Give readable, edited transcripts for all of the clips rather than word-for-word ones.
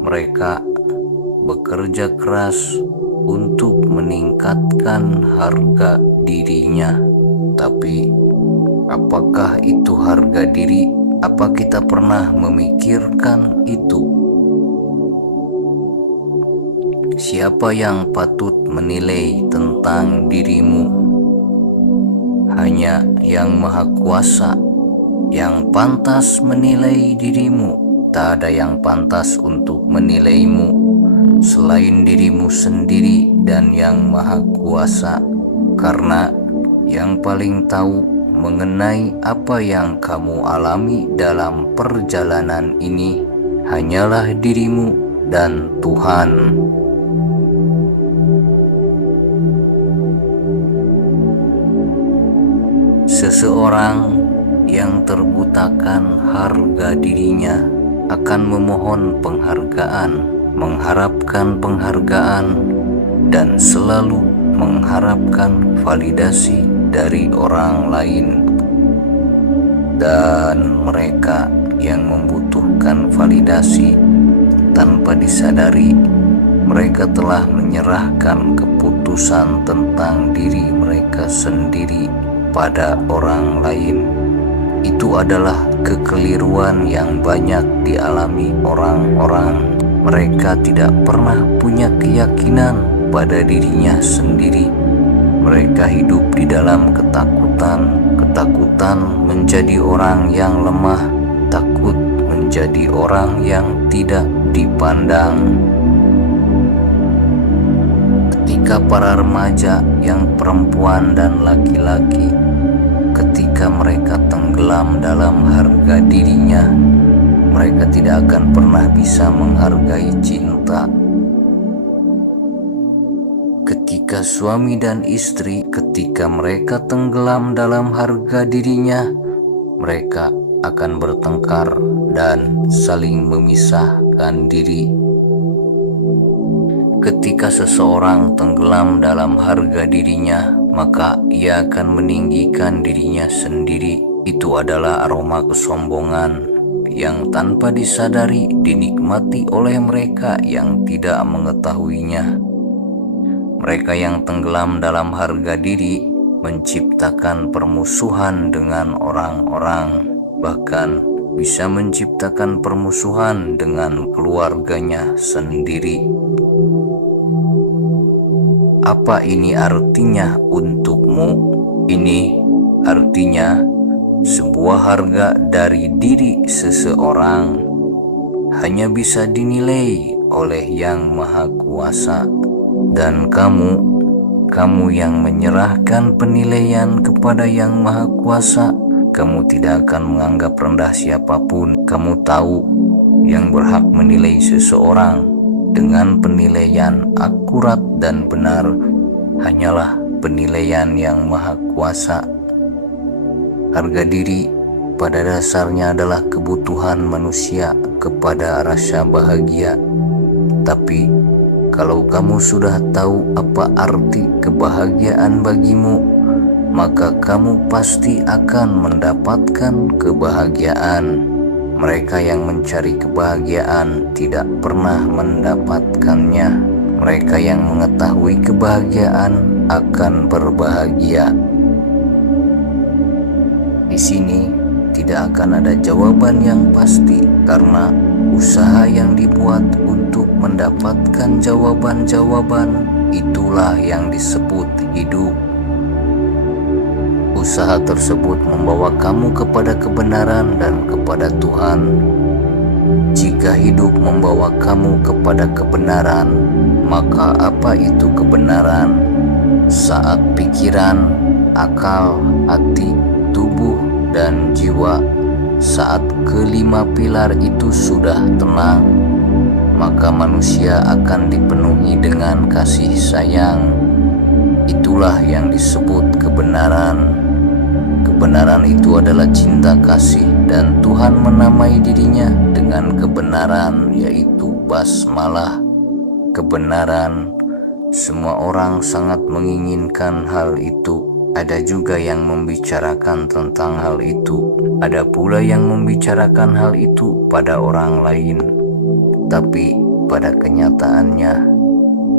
Mereka bekerja keras untuk meningkatkan harga dirinya, tapi apakah itu harga diri? Apa kita pernah memikirkan itu? Siapa yang patut menilai tentang dirimu? Hanya Yang Maha Kuasa yang pantas menilai dirimu. Tak ada yang pantas untuk menilaimu selain dirimu sendiri dan Yang Maha Kuasa, karena yang paling tahu mengenai apa yang kamu alami dalam perjalanan ini hanyalah dirimu dan Tuhan. Seseorang yang terbutakan harga dirinya akan memohon penghargaan, mengharapkan penghargaan, dan selalu mengharapkan validasi dari orang lain. Dan mereka yang membutuhkan validasi tanpa disadari, mereka telah menyerahkan keputusan tentang diri mereka sendiri pada orang lain. Itu adalah kekeliruan yang banyak dialami orang-orang. Mereka tidak pernah punya keyakinan pada dirinya sendiri. Mereka hidup di dalam ketakutan menjadi orang yang lemah, takut menjadi orang yang tidak dipandang. Ketika para remaja yang perempuan dan laki-laki, ketika mereka tenggelam dalam harga dirinya, mereka tidak akan pernah bisa menghargai cinta. Ketika suami dan istri, ketika mereka tenggelam dalam harga dirinya, mereka akan bertengkar dan saling memisahkan diri. Ketika seseorang tenggelam dalam harga dirinya, maka ia akan meninggikan dirinya sendiri. Itu adalah aroma kesombongan yang tanpa disadari dinikmati oleh mereka yang tidak mengetahuinya. Mereka yang tenggelam dalam harga diri menciptakan permusuhan dengan orang-orang, bahkan bisa menciptakan permusuhan dengan keluarganya sendiri. Apa ini artinya untukmu? Ini artinya sebuah harga dari diri seseorang hanya bisa dinilai oleh Yang Maha Kuasa, dan kamu yang menyerahkan penilaian kepada Yang Maha Kuasa, kamu tidak akan menganggap rendah siapapun. Kamu tahu yang berhak menilai seseorang dengan penilaian akurat dan benar hanyalah penilaian Yang Maha Kuasa. Harga diri pada dasarnya adalah kebutuhan manusia kepada rasa bahagia. Tapi kalau kamu sudah tahu apa arti kebahagiaan bagimu, maka kamu pasti akan mendapatkan kebahagiaan. Mereka yang mencari kebahagiaan tidak pernah mendapatkannya. Mereka yang mengetahui kebahagiaan akan berbahagia. Di sini tidak akan ada jawaban yang pasti, karena usaha yang dibuat untuk mendapatkan jawaban-jawaban itulah yang disebut hidup. Usaha tersebut membawa kamu kepada kebenaran dan kepada Tuhan. Jika hidup membawa kamu kepada kebenaran, maka apa itu kebenaran? Saat pikiran, akal, hati, tubuh, dan jiwa, saat kelima pilar itu sudah tenang, maka manusia akan dipenuhi dengan kasih sayang. Itulah yang disebut kebenaran. Kebenaran itu adalah cinta kasih, dan Tuhan menamai dirinya dengan kebenaran, yaitu basmalah. Kebenaran, semua orang sangat menginginkan hal itu. Ada juga yang membicarakan tentang hal itu. Ada pula yang membicarakan hal itu pada orang lain. Tapi pada kenyataannya,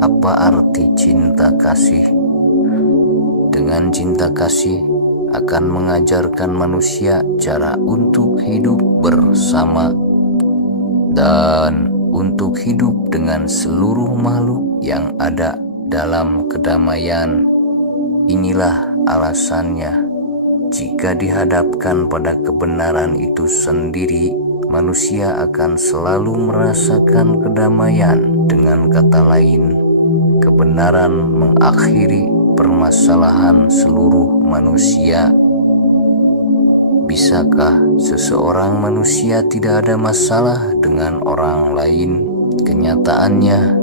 apa arti cinta kasih? Dengan cinta kasih akan mengajarkan manusia cara untuk hidup bersama dan untuk hidup dengan seluruh makhluk yang ada dalam kedamaian. Inilah alasannya, jika dihadapkan pada kebenaran itu sendiri, manusia akan selalu merasakan kedamaian. Dengan kata lain, kebenaran mengakhiri permasalahan seluruh manusia. Bisakah seseorang manusia tidak ada masalah dengan orang lain? Kenyataannya,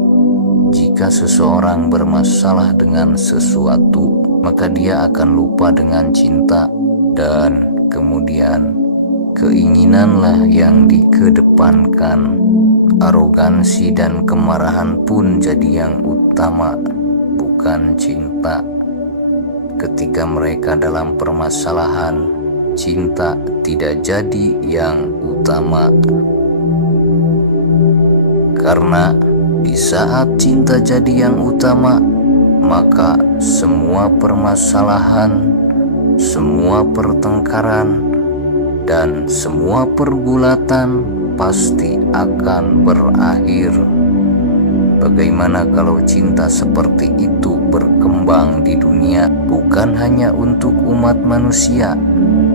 jika seseorang bermasalah dengan sesuatu, maka dia akan lupa dengan cinta, dan kemudian keinginanlah yang dikedepankan. Arogansi dan kemarahan pun jadi yang utama, bukan cinta. Ketika mereka dalam permasalahan, cinta tidak jadi yang utama. Karena di saat cinta jadi yang utama, maka semua permasalahan, semua pertengkaran, dan semua pergulatan pasti akan berakhir. Bagaimana kalau cinta seperti itu berkembang di dunia, bukan hanya untuk umat manusia,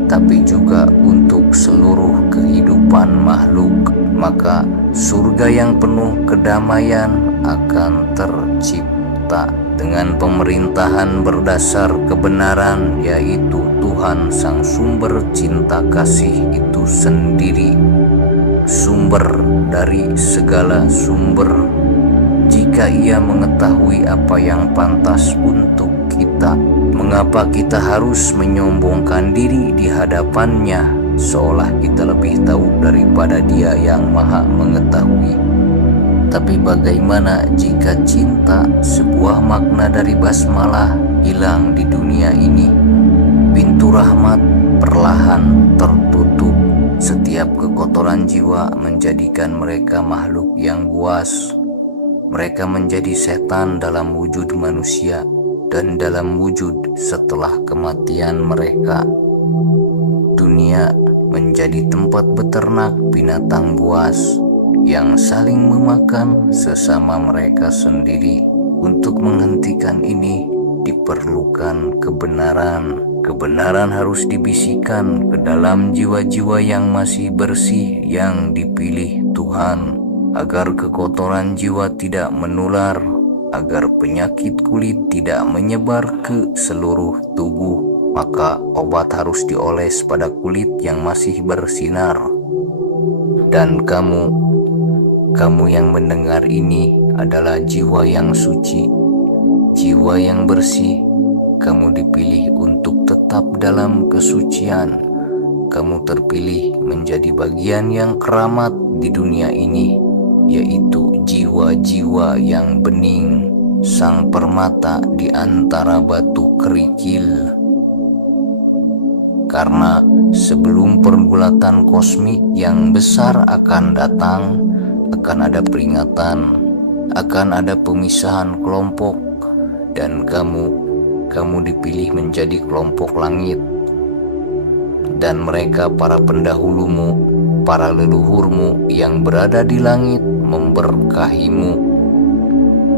tapi juga untuk seluruh kehidupan makhluk? Maka surga yang penuh kedamaian akan tercipta dengan pemerintahan berdasar kebenaran, yaitu Tuhan sang sumber cinta kasih itu sendiri, sumber dari segala sumber. Jika Ia mengetahui apa yang pantas untuk kita, mengapa kita harus menyombongkan diri di hadapannya, seolah kita lebih tahu daripada Dia yang Maha Mengetahui? Tapi bagaimana jika cinta, sebuah makna dari basmalah, hilang di dunia ini? Pintu rahmat perlahan tertutup. Setiap kekotoran jiwa menjadikan mereka makhluk yang buas. Mereka menjadi setan dalam wujud manusia dan dalam wujud setelah kematian mereka. Dunia menjadi tempat beternak binatang buas yang saling memakan sesama mereka sendiri. Untuk menghentikan ini diperlukan kebenaran. Kebenaran harus dibisikkan ke dalam jiwa-jiwa yang masih bersih, yang dipilih Tuhan, agar kekotoran jiwa tidak menular, agar penyakit kulit tidak menyebar ke seluruh tubuh. Maka obat harus dioles pada kulit yang masih bersinar. Dan kamu yang mendengar ini adalah jiwa yang suci, jiwa yang bersih. Kamu dipilih untuk tetap dalam kesucian. Kamu terpilih menjadi bagian yang keramat di dunia ini, yaitu jiwa-jiwa yang bening, sang permata di antara batu kerikil. Karena sebelum pergulatan kosmik yang besar akan datang, akan ada peringatan, akan ada pemisahan kelompok, dan kamu dipilih menjadi kelompok langit. Dan mereka, para pendahulumu, para leluhurmu yang berada di langit, memberkahimu.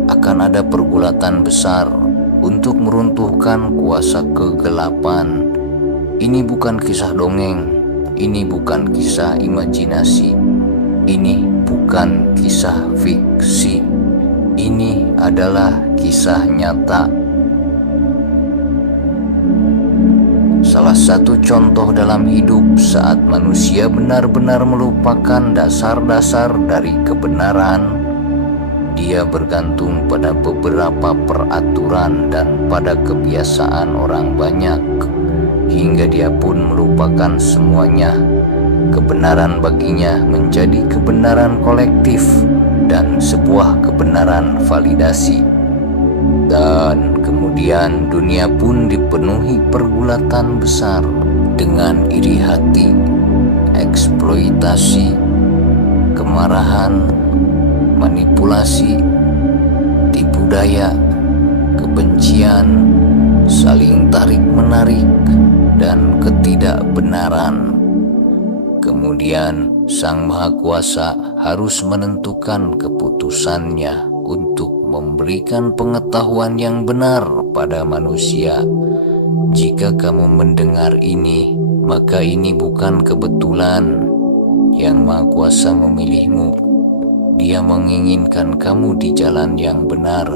Akan ada pergulatan besar untuk meruntuhkan kuasa kegelapan. Ini bukan kisah dongeng, ini bukan kisah imajinasi, ini bukan kisah fiksi, ini adalah kisah nyata. Salah satu contoh dalam hidup saat manusia benar-benar melupakan dasar-dasar dari kebenaran, dia bergantung pada beberapa peraturan dan pada kebiasaan orang banyak, hingga dia pun melupakan semuanya. Kebenaran baginya menjadi kebenaran kolektif dan sebuah kebenaran validasi. Dan kemudian dunia pun dipenuhi pergulatan besar dengan iri hati, eksploitasi, kemarahan, manipulasi, tipu daya, kebencian, saling tarik-menarik, dan ketidakbenaran. Kemudian Sang Maha Kuasa harus menentukan keputusannya untuk memberikan pengetahuan yang benar pada manusia. Jika kamu mendengar ini, maka ini bukan kebetulan. Yang Maha Kuasa memilihmu. Dia menginginkan kamu di jalan yang benar.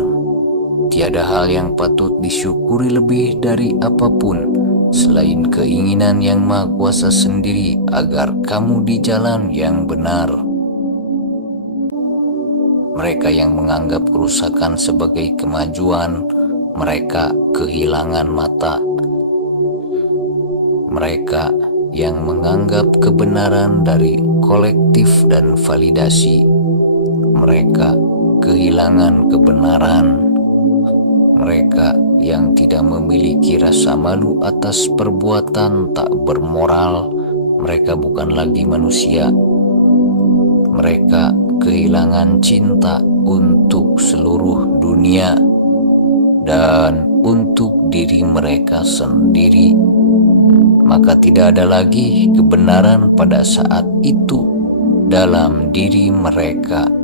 Tiada hal yang patut disyukuri lebih dari apapun selain keinginan Yang Maha Kuasa sendiri agar kamu di jalan yang benar. Mereka yang menganggap kerusakan sebagai kemajuan, mereka kehilangan mata. Mereka yang menganggap kebenaran dari kolektif dan validasi, mereka kehilangan kebenaran. Mereka yang tidak memiliki rasa malu atas perbuatan tak bermoral, mereka bukan lagi manusia. Mereka kehilangan cinta untuk seluruh dunia dan untuk diri mereka sendiri. Maka tidak ada lagi kebenaran pada saat itu dalam diri mereka.